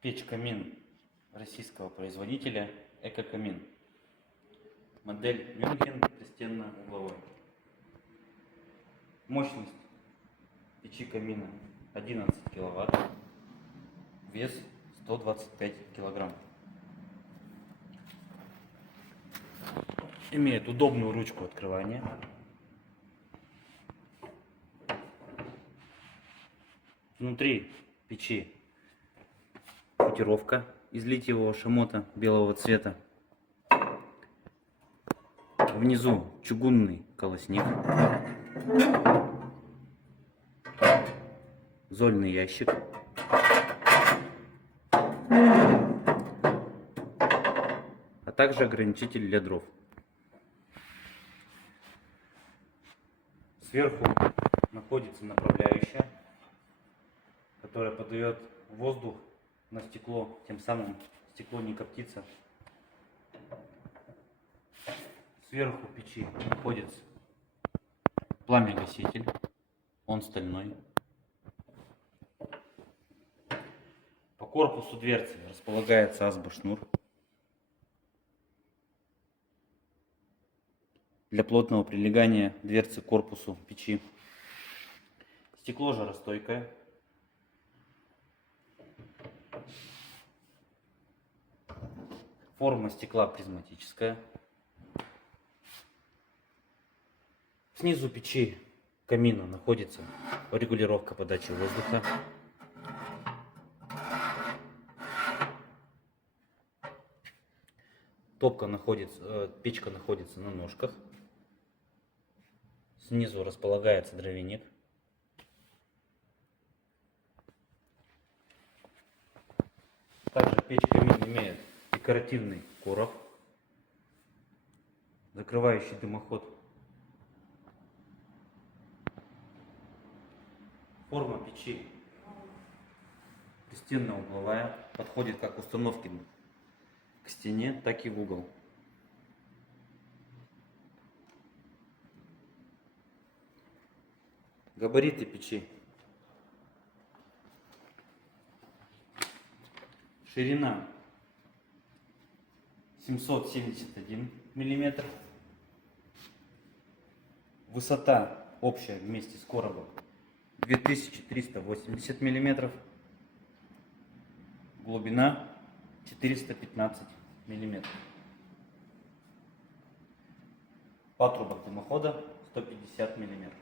Печь-камин российского производителя Эко-камин. Модель Мюнхен пристенно-угловой. Мощность печи камина 11 киловатт. Вес 125 килограмм. Имеет удобную ручку открывания. Внутри печи футировка из литиевого шамота белого цвета. Внизу чугунный колосник, зольный ящик, а также ограничитель для дров. Сверху находится направляющая, которая подает воздух на стекло, тем самым стекло не коптится. Сверху печи находится пламя-гаситель, он стальной. По корпусу дверцы располагается АСБ-шнур для плотного прилегания дверцы к корпусу печи. Стекло жаростойкое. Форма стекла призматическая. Снизу печи камина находится регулировка подачи воздуха. Печка находится на ножках. Снизу располагается дровяник. Также печь-камин имеет декоративный короб, закрывающий дымоход. Форма печи пристенно-угловая, подходит как установки к стене, так и в угол. Габариты печи. Ширина 771 миллиметр. Высота общая вместе с коробом 2380 миллиметров. Глубина 415 миллиметров. Патрубок дымохода 150 миллиметров.